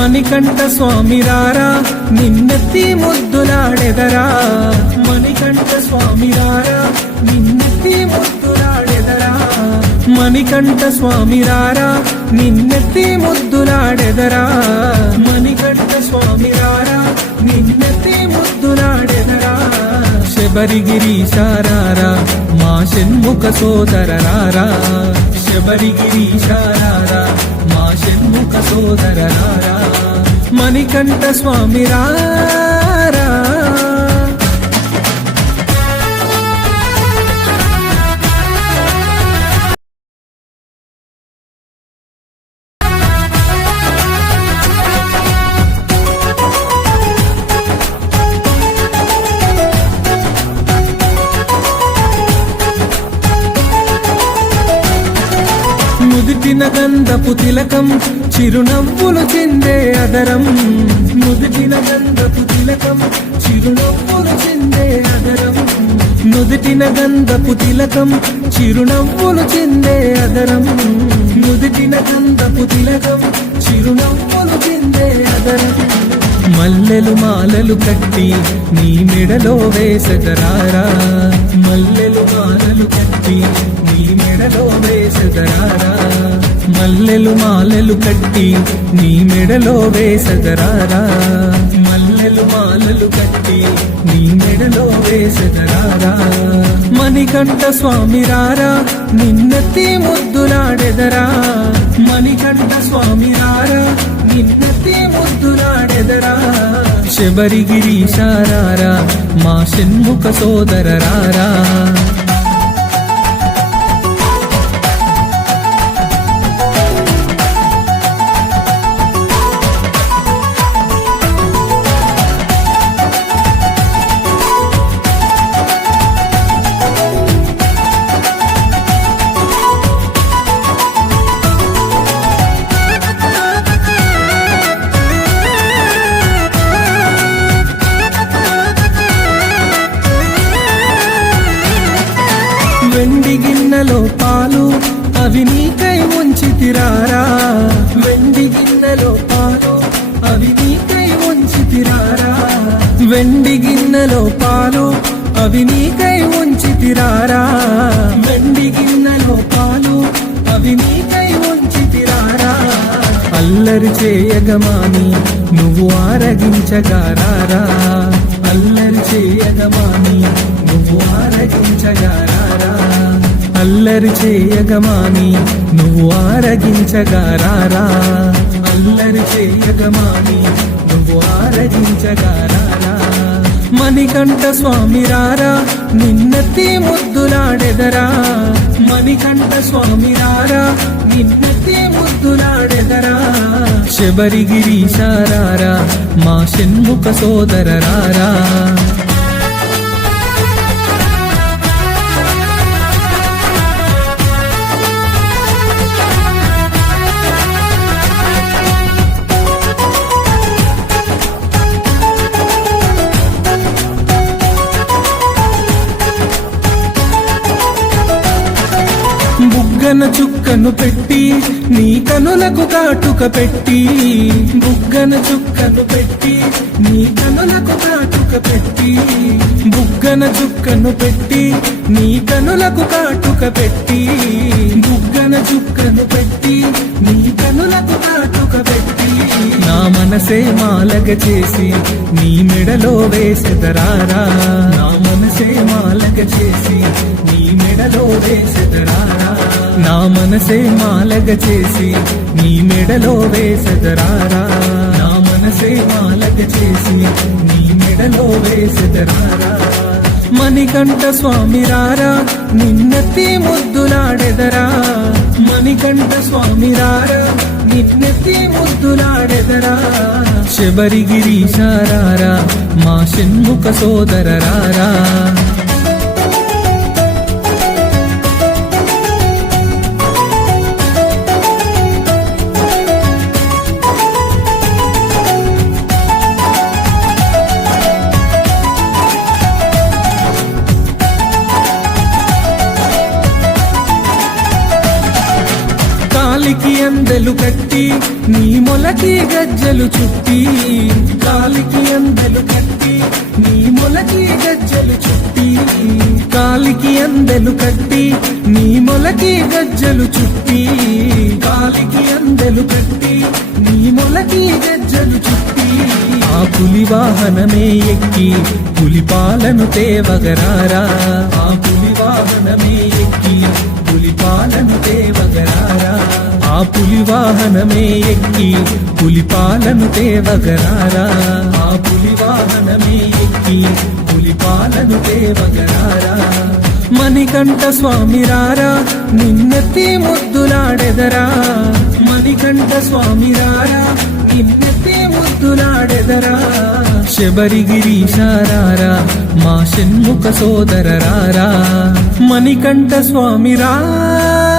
మణికంఠ స్వామి రారా నిన్నెత్తి ముద్దులాడెదరా, మణికంఠ స్వామి రారా నిన్నెత్తి ముద్దులాడెదరా, మణికంఠ స్వామి రారా నిన్నెత్తి ముద్దులాడెదరా, మణికంఠ స్వామి రారా నిన్నెత్తి ముద్దులాడెదరా. శబరిగిరీశారారా మా షణ్ముఖ సోదరరారా, శబరిగిరీశారారా మా షణ్ముఖ సోదరరారా, మణికంఠ స్వామి రారా. నుదిటిన గంధపు తిలకం చిరునవ్వులు చిందే అదరం, నుదిటిన గంధపు తిలకం చిరునవ్వులు చిందే అదరం, నుదిటిన గంధపు తిలకం చిరునవ్వులు చిందే అదరం, నుదిటిన గంధపు తిలకం చిరునవ్వులు చిందే అదరం. మల్లెలు మాలలు కట్టి నీ మెడలో వేసెదరారా, మల్లెలు మాలలు కట్టి నీ మెడలో వేసెదరారా, మల్లెలు మాలలు కట్టి నీ మెడలో వేసెదరారా, మల్లెలు మాలలు కట్టి నీ మెడలో వేసెదరారా. మణికంఠ స్వామి రారా నిన్నెత్తి ముద్దులాడెదరా, మణికంఠ స్వామి రారా నిన్నెత్తి ముద్దులాడెదరా. శబరిగిరీశారారా మా షణ్ముఖ సోదరరారా. వెండి గిన్నెలో పాలు అవి నీకై ఉంచితిరారా, వెండి గిన్నెలో పాలు అవి నీకై ఉంచితిరారా, వెండి గిన్నెలో పాలు అవి నీకై ఉంచితిరారా, వెండి గిన్నెలో పాలు అవి నీకై ఉంచితిరారా. అల్లరి చేయగమాని నువ్వు ఆరగించగారారా, అల్లరి చేయగమాని నువ్వు ఆరగించగారారా, అల్లరి చేయగమాని నువ్వు ఆరగించగారారా, అల్లరి చేయగమాని నువ్వు ఆరగించగారారా. మణికంఠ స్వామి రారా నిన్నెత్తి ముద్దులాడెదరా, మణికంఠ స్వామి రారా నిన్నెత్తి ముద్దులాడెదరా. శబరిగిరీశారారా మా షణ్ముఖ సోదరరారా. బుగ్గన చుక్కను పెట్టి నీ కనులకు కాటుక పెట్టి, బుగ్గన చుక్కను పెట్టి నీ కనులకు కాటుక పెట్టి, బుగ్గన చుక్కను పెట్టి నీ కనులకు కాటుక పెట్టి, బుగ్గన చుక్కను పెట్టి నీ కనులకు కాటుక పెట్టి. నా మనసే మాలగ చేసి నీ మెడలో వేసెదరారా, నా మనసే మాలగ చేసి నీ మెడలో వేసెదరారా, నా మనసే మాలగ చేసి నీ మెడలో వేసెదరారా, నా మనసే మాలగ చేసి నీ మెడలో వేసెదరారా. మణికంఠ స్వామి రారా నిన్నెత్తి ముద్దులాడెదరా, మణికంఠ స్వామి రారా నిన్నెత్తి ముద్దులాడెదరా. శబరిగిరీశారారా మా షణ్ముఖ సోదరరారా. కాలికి అందెలు కట్టి నీ మొలకి గజ్జలు చుట్టి కాలికి అందెలు కట్టి నీ మొలకి గజ్జలు చుట్టి కాలికి అందెలు కట్టి నీ మొలకి గజ్జలు చుట్టి కాలికి అందెలు కట్టి నీ మొలకి గజ్జలు చుట్టి ఆ పులి వాహనమే ఎక్కి పులి పాలను తేవగరారా ఆ పులి వాహనమే ఎక్కి పులి పాలను తేవగరారా ఆ పులి వాహనమే ఎక్కి పులి పాలను తేవగరారా ఆ పులి వాహనమే ఎక్కి పులి పాలను తేవగరారా మణికంఠ స్వామి రారా నిన్నెత్తి ముద్దులాడెదరా మణికంఠ స్వామి రారా నిన్నెత్తి ముద్దులాడెదరా శబరిగిరీశారారా మా షణ్ముఖ సోదర రారా మణికంఠ స్వామి రారా